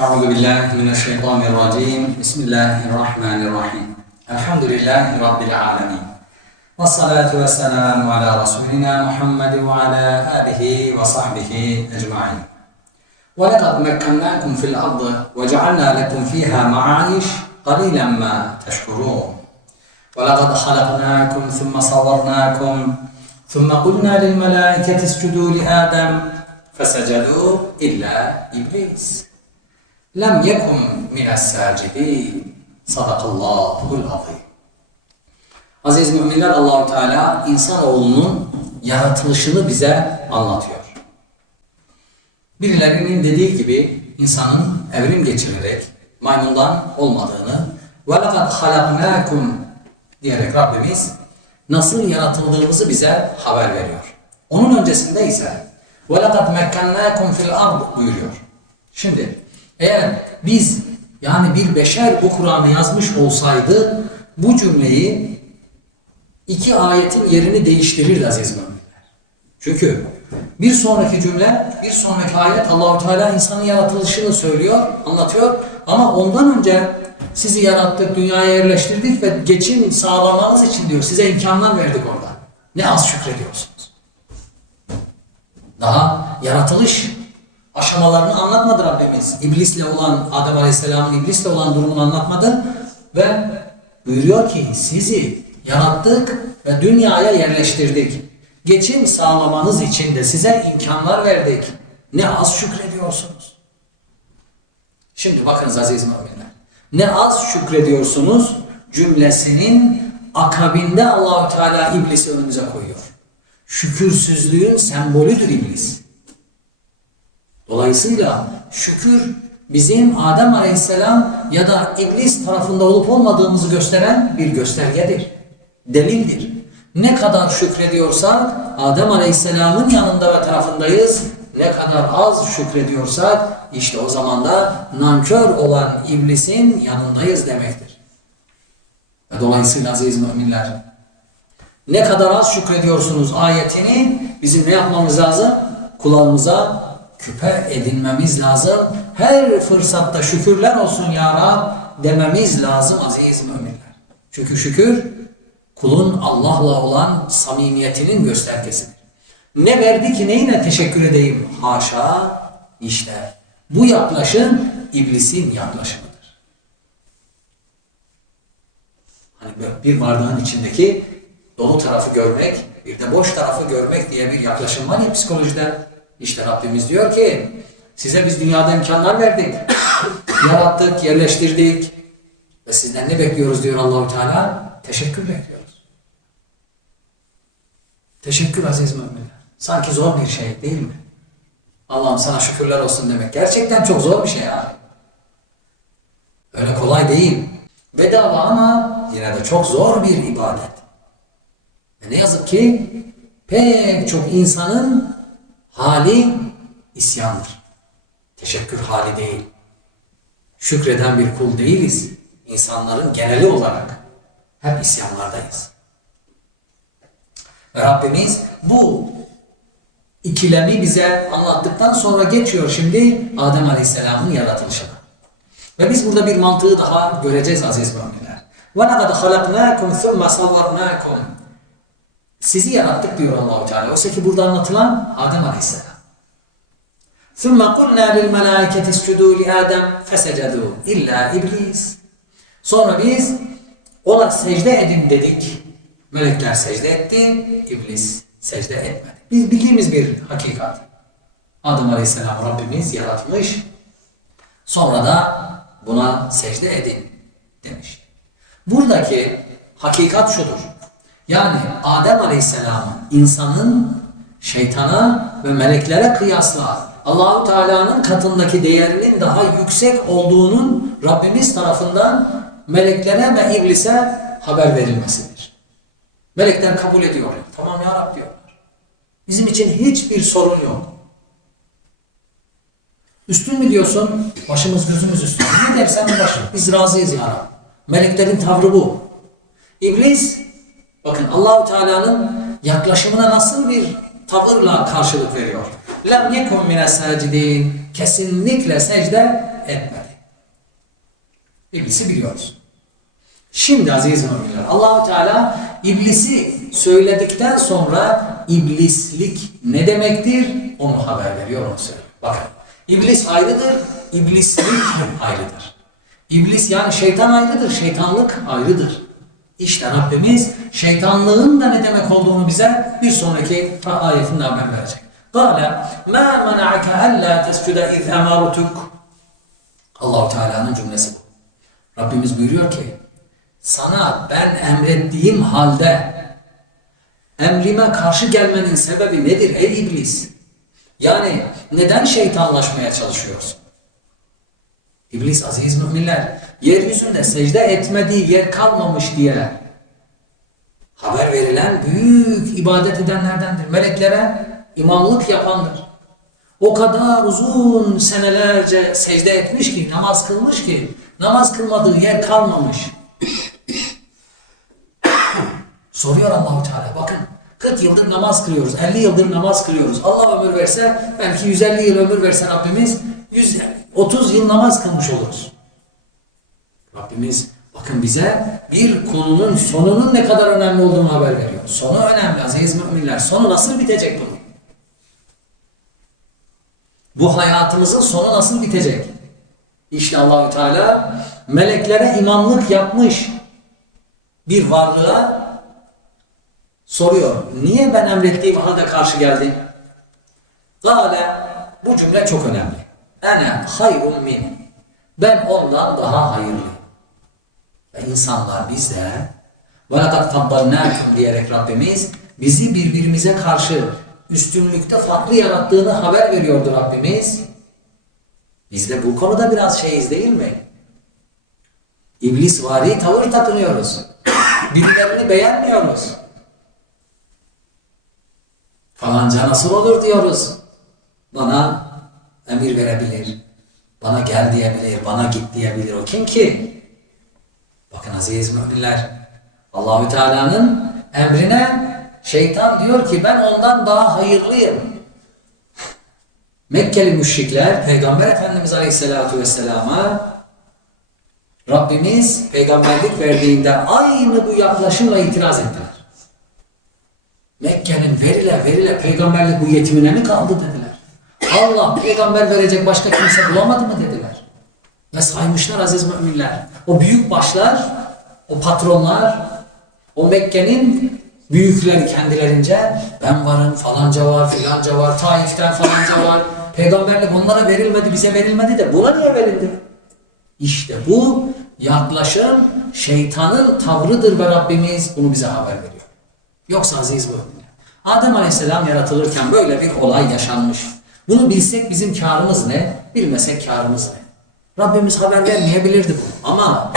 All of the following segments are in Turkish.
أعوذ بالله من الشيطان الرجيم. بسم الله الرحمن الرحيم. الحمد لله رب العالمين. والصلاة والسلام على رسولنا محمد وعلى آله وصحبه أجمعين. ولقد مكناكم في الأرض وجعلنا لكم فيها معايش قليلا ما تشكرون. ولقد خلقناكم ثم صورناكم ثم قلنا للملائكة اسجدوا لآدم فسجدوا إلا إبليس. lem yekum mines sacidin. Sadakallahul azim. Aziz müminler Allahu Teala insan insanoğlunun yaratılışını bize anlatıyor. Birilerinin dediği gibi insanın evrim geçirerek maymundan olmadığını ve lekad halaknakum diyerek Rabbimiz nasıl yaratıldığımızı bize haber veriyor. Onun öncesinde ise ve lekad mekkennakum fil ard buyuruyor. Şimdi eğer biz yani bir beşer bu Kur'an'ı yazmış olsaydı bu cümleyi iki ayetin yerini değiştirirdi aziz müminler. Çünkü bir sonraki cümle, bir sonraki ayet Allahu Teala insanın yaratılışını söylüyor, anlatıyor ama ondan önce sizi yarattık, dünyaya yerleştirdik ve geçim sağlamanız için diyor size imkanlar verdik orada. Ne az şükrediyorsunuz. Daha yaratılış aşamalarını anlatmadı Rabbimiz. İblisle olan, Adem Aleyhisselam'ın iblisle olan durumunu anlatmadı ve buyuruyor ki sizi yarattık ve dünyaya yerleştirdik. Geçim sağlamanız için de size imkanlar verdik. Ne az şükrediyorsunuz. Şimdi bakınız aziz müminler. Ne az şükrediyorsunuz cümlesinin akabinde Allahu Teala iblisi önümüze koyuyor. Şükürsüzlüğün sembolüdür iblis. Dolayısıyla şükür bizim Adem Aleyhisselam ya da iblis tarafında olup olmadığımızı gösteren bir göstergedir. Delildir. Ne kadar şükrediyorsak Adem Aleyhisselam'ın yanında ve tarafındayız. Ne kadar az şükrediyorsak işte o zaman da nankör olan iblisin yanındayız demektir. Dolayısıyla aziz müminler ne kadar az şükrediyorsunuz ayetini bizim ne yapmamız lazım? Kulağımıza küpe edinmemiz lazım. Her fırsatta şükürler olsun ya Rab dememiz lazım aziz müminler. Çünkü şükür kulun Allah'la olan samimiyetinin göstergesidir. Ne verdi ki neyine teşekkür edeyim? Haşa işte bu yaklaşım iblisin yaklaşımıdır. Hani bir bardağın içindeki dolu tarafı görmek, bir de boş tarafı görmek diye bir yaklaşım var ya psikolojide. İşte Rabbimiz diyor ki size biz dünyada imkanlar verdik. Yarattık, yerleştirdik. Ve sizden ne bekliyoruz diyor Allahu Teala? Teşekkür bekliyoruz. Teşekkür aziz müminler. Sanki zor bir şey değil mi? Allah'ım sana şükürler olsun demek. Gerçekten çok zor bir şey abi. Öyle kolay değil. Bedava ama yine de çok zor bir ibadet. Ve ne yazık ki pek çok insanın hali isyandır. Teşekkür hali değil. Şükreden bir kul değiliz. İnsanların geneli olarak hep isyanlardayız. Ve Rabbimiz bu ikilemi bize anlattıktan sonra geçiyor şimdi Adem Aleyhisselam'ın yaratılışına. Ve biz burada bir mantığı daha göreceğiz aziz müminler. وَلَقَدْ خَلَقْنَاكُمْ ثُمَّ صَوَّرْنَاكُمْ Sizi yarattık diyor Allah-u Teala. Oysa ki burada anlatılan Adem Aleyhisselam. ثُمَّ قُلْنَا لِلْمَلَائِكَةِ اسْجُدُوا لِآدَمْ فَسَجَدُوا اِلَّا iblis. Sonra biz ona secde edin dedik. Melekler secde etti, iblis secde etmedi. Biz bildiğimiz bir hakikat. Adem Aleyhisselam Rabbimiz yaratmış. Sonra da buna secde edin demiş. Buradaki hakikat şudur. Yani Adem Aleyhisselam insanın şeytana ve meleklere kıyasla Allahu Teala'nın katındaki değerinin daha yüksek olduğunun Rabbimiz tarafından meleklere ve iblise haber verilmesidir. Melekler kabul ediyorlar. Tamam ya Rabbi diyorlar. Bizim için hiçbir sorun yok. Üstün mü diyorsun? Başımız gözümüz üstün. Ne dersen başım. Biz razıyız ya Rabbi. Meleklerin tavrı bu. İblis, bakın Allahu Teala'nın yaklaşımına nasıl bir tavırla karşılık veriyor. Lem yekun mine sacidin. Kesinlikle secde etmedi. İblisi biliyoruz. Şimdi aziz müminler Allahu Teala iblisi söyledikten sonra iblislik ne demektir onu haber veriyor onu söylüyor. Bakın iblis ayrıdır, iblislik ayrıdır. İblis yani şeytan ayrıdır, şeytanlık ayrıdır. İşte Rabbimiz şeytanlığın da ne demek olduğunu bize bir sonraki ayetinde haber verecek. Kale ma mena'ake alla tescude iz emarutuk Allahu Teala'nın cümlesi bu. Rabbimiz buyuruyor ki sana ben emrettiğim halde emrime karşı gelmenin sebebi nedir ey iblis? Yani neden şeytanlaşmaya çalışıyorsun? İblis aziz müminler yeryüzünde secde etmediği yer kalmamış diye haber verilen büyük ibadet edenlerdendir. Meleklere imamlık yapandır. O kadar uzun senelerce secde etmiş ki, namaz kılmış ki, namaz kılmadığı yer kalmamış. Soruyor Allahu Teala. Bakın 40 yıldır namaz kılıyoruz. 50 yıldır namaz kılıyoruz. Allah ömür verse belki 150 yıl ömür verse Rabbimiz 130 yıl namaz kılmış oluruz. Rabbimiz bakın bize bir konunun sonunun ne kadar önemli olduğunu haber veriyor. Sonu önemli aziz müminler. Sonu nasıl bitecek bunun? Bu hayatımızın sonu nasıl bitecek? İşte Allahü Teala meleklere imamlık yapmış bir varlığa soruyor. Niye ben emrettiğim halde karşı geldin? Gale bu cümle çok önemli. Ene hayrun min. Ben ondan daha hayırlıyım. Ve insanlar biz de ve lekad faddalnâkum diyerek Rabbimiz bizi birbirimize karşı üstünlükte farklı yarattığını haber veriyordu Rabbimiz. Biz de bu konuda biraz şeyiz değil mi? İblis vari tavır takınıyoruz. Günlerini beğenmiyoruz. Falanca nasıl olur diyoruz. Bana emir verebilir. Bana gel diyebilir. Bana git diyebilir. O kim ki? Bakın aziz müminler. Allahü Teala'nın emrine şeytan diyor ki ben ondan daha hayırlıyım. Mekkeli müşrikler Peygamber Efendimiz Aleyhisselatü Vesselam'a Rabbimiz peygamberlik verdiğinde aynı bu yaklaşımla itiraz ettiler. Mekke'nin verile verile peygamberlik bu yetimine mi kaldı dediler. Allah peygamber verecek başka kimse bulamadı mı dediler. Ve saymışlar aziz müminler. O büyük başlar, o patronlar, o Mekke'nin büyükleri kendilerince ben varım falanca var filanca var Taif'ten falanca var peygamberlik onlara verilmedi bize verilmedi de buna niye verildi? İşte bu yaklaşım şeytanın tavrıdır ve Rabbimiz bunu bize haber veriyor. Yoksa aziz müminler. Adem Aleyhisselam yaratılırken böyle bir olay yaşanmış. Bunu bilsek bizim karımız ne? Bilmesek karımız ne? Rabbimiz haber vermeyebilirdi bunu. Ama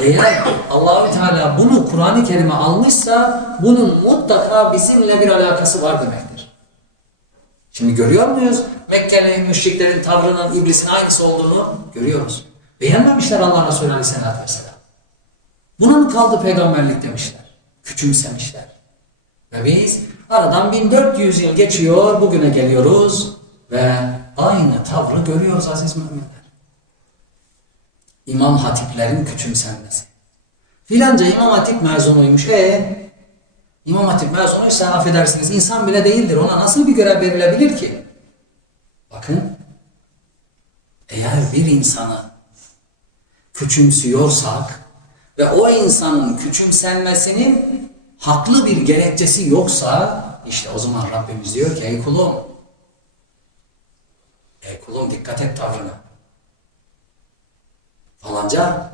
eğer Allahü Teala bunu Kur'an-ı Kerim'e almışsa bunun mutlaka bizimle bir alakası var demektir. Şimdi görüyor muyuz? Mekkeli müşriklerin tavrının iblisin aynısı olduğunu görüyoruz. Beğenmemişler Allah Resulü Aleyhisselatü Vesselam. Buna mı kaldı peygamberlik demişler. Küçümsemişler. Ve biz aradan 1400 yıl geçiyor, bugüne geliyoruz ve aynı tavrı görüyoruz aziz müminler. İmam hatiplerin küçümsenmesi. Filanca İmam Hatip mezunuymuş. E İmam Hatip mezunuysa affedersiniz insan bile değildir. Ona nasıl bir görev verilebilir ki? Bakın eğer bir insanı küçümsüyorsak ve o insanın küçümsenmesinin haklı bir gerekçesi yoksa işte o zaman Rabbimiz diyor ki ey kulum ey kulum dikkat et tavrına. Falanca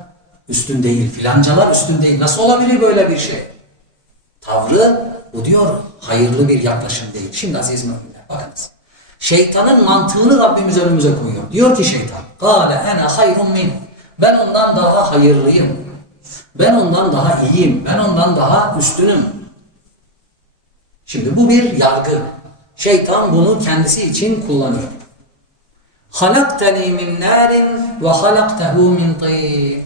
üstün değil, filancalar üstün değil. Nasıl olabilir böyle bir şey? Tavrı bu diyor hayırlı bir yaklaşım değil. Şimdi aziz müminler bakınız. Şeytanın mantığını Rabbimiz önümüze koyuyor. Diyor ki şeytan, "Kâle ene hayrun min." Ben ondan daha hayırlıyım. Ben ondan daha iyiyim. Ben ondan daha üstünüm. Şimdi bu bir yargı. Şeytan bunu kendisi için kullanıyor. Halakteni min narin ve halaktehu min tîn.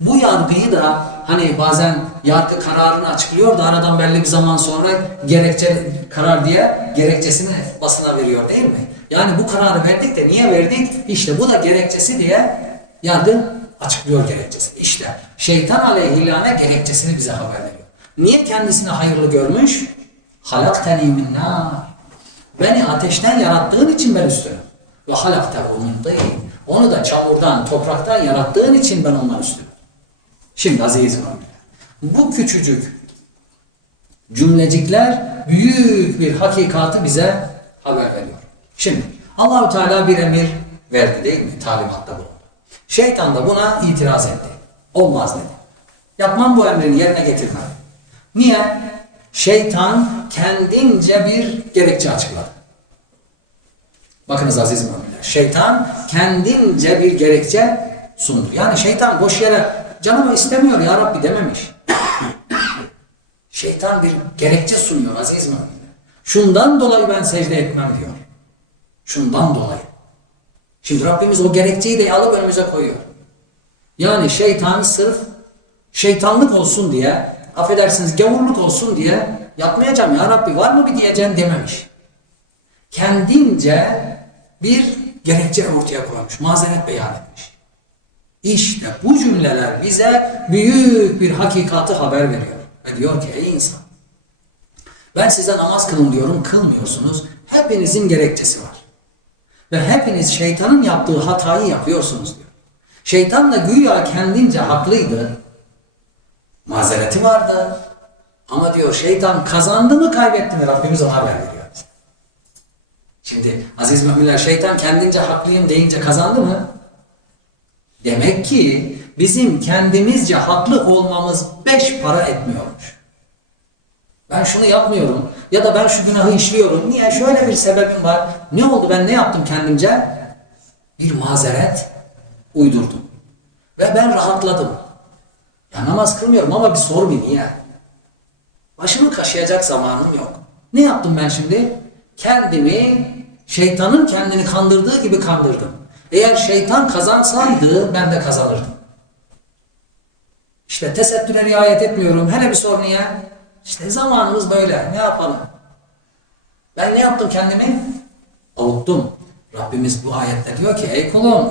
Bu yargıyı da hani bazen yargı kararını açıklıyor da aradan belli bir zaman sonra gerekçe karar diye gerekçesini basına veriyor değil mi? Yani bu kararı verdik de niye verdik? İşte bu da gerekçesi diye yargı açıklıyor gerekçesi. İşte şeytan aleyhillâne gerekçesini bize haber veriyor. Niye kendisini hayırlı görmüş? Halakteni min nar. Beni ateşten yarattığın için ben üstünüm. Ve halaktehu min tin. Onu da çamurdan, topraktan yarattığın için ben ondan üstünüm. Şimdi aziz bu küçücük cümlecikler büyük bir hakikatı bize haber veriyor. Şimdi Allahu Teala bir emir verdi değil mi? Talimatta bulundu. Şeytan da buna itiraz etti. Olmaz dedi. Yapmam bu emrini yerine getirmem. Niye? Şeytan kendince bir gerekçe açıkladı. Bakınız aziz müminler. Şeytan kendince bir gerekçe sundu. Yani şeytan boş yere canımı istemiyor ya Rabbi dememiş. Şeytan bir gerekçe sunuyor aziz müminler. Şundan dolayı ben secde etmem diyor. Şundan dolayı. Şimdi Rabbimiz o gerekçeyi de alıp önümüze koyuyor. Yani şeytan sırf şeytanlık olsun diye, affedersiniz gavurluk olsun diye yapmayacağım ya Rabbi var mı bir diyeceğim dememiş. Kendince bir gerekçe ortaya koymuş, mazeret beyan etmiş. İşte bu cümleler bize büyük bir hakikati haber veriyor. Ve diyor ki ey insan ben size namaz kılın diyorum kılmıyorsunuz. Hepinizin gerekçesi var. Ve hepiniz şeytanın yaptığı hatayı yapıyorsunuz diyor. Şeytan da güya kendince haklıydı. Mazereti vardı. Ama diyor şeytan kazandı mı kaybetti mi Rabbimiz ona haber veriyor. Şimdi aziz müminler şeytan kendince haklıyım deyince kazandı mı? Demek ki bizim kendimizce haklı olmamız beş para etmiyormuş. Ben şunu yapmıyorum ya da ben şu günahı işliyorum. Niye? Şöyle bir sebebim var. Ne oldu ben ne yaptım kendimce? Bir mazeret uydurdum. Ve ben rahatladım. Ya namaz kılmıyorum ama bir sor bir niye? Başımı kaşıyacak zamanım yok. Ne yaptım ben şimdi? Kendimi şeytanın kendini kandırdığı gibi kandırdım. Eğer şeytan kazansaydı ben de kazanırdım. İşte tesettüre riayet etmiyorum. Hele bir sor niye? İşte zamanımız böyle. Ne yapalım? Ben ne yaptım kendimi? Avuttum. Rabbimiz bu ayette diyor ki ey kulum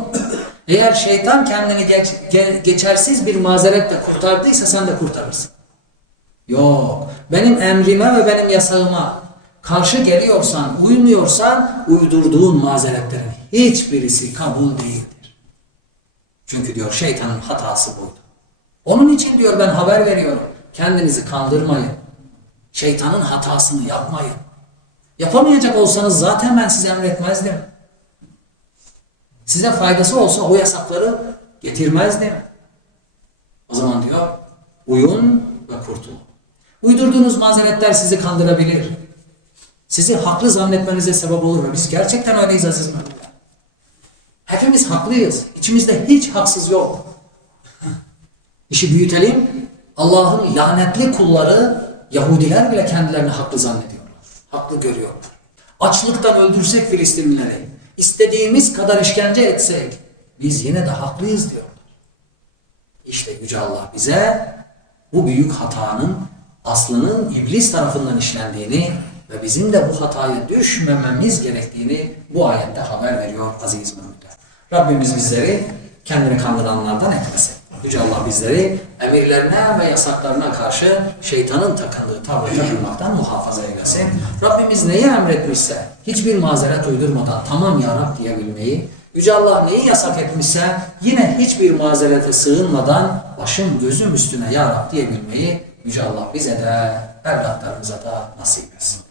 eğer şeytan kendini geç, ge- geçersiz bir mazeretle kurtardıysa sen de kurtarırsın. Yok. Benim emrime ve benim yasağıma karşı geliyorsan, uymuyorsan uydurduğun mazeretlerin hiçbirisi kabul değildir. Çünkü diyor şeytanın hatası buydu. Onun için diyor ben haber veriyorum. Kendinizi kandırmayın. Şeytanın hatasını yapmayın. Yapamayacak olsanız zaten ben size emretmezdim. Size faydası olsa o yasakları getirmezdim. O zaman diyor uyun ve kurtulun. Uydurduğunuz mazeretler sizi kandırabilir. Sizi haklı zannetmenize sebep olur ve biz gerçekten öyleyiz aziz müminler. Hepimiz haklıyız. İçimizde hiç haksız yok. İşi büyütelim. Allah'ın lanetli kulları Yahudiler bile kendilerini haklı zannediyorlar. Haklı görüyorlar. Açlıktan öldürsek Filistinlileri, istediğimiz kadar işkence etsek biz yine de haklıyız diyorlar. İşte Yüce Allah bize bu büyük hatanın aslının iblis tarafından işlendiğini ve bizim de bu hataya düşmememiz gerektiğini bu ayette haber veriyor aziz müminler. Rabbimiz bizleri kendini kandıranlardan etmesin. Yüce Allah bizleri emirlerine ve yasaklarına karşı şeytanın takındığı tavrı takılmaktan muhafaza eylesin. Rabbimiz neyi emretmişse hiçbir mazeret uydurmadan tamam ya Rab diyebilmeyi, Yüce Allah neyi yasak etmişse yine hiçbir mazerete sığınmadan başım gözüm üstüne ya Rab diyebilmeyi Yüce Allah bize de evlatlarımıza da nasip etsin.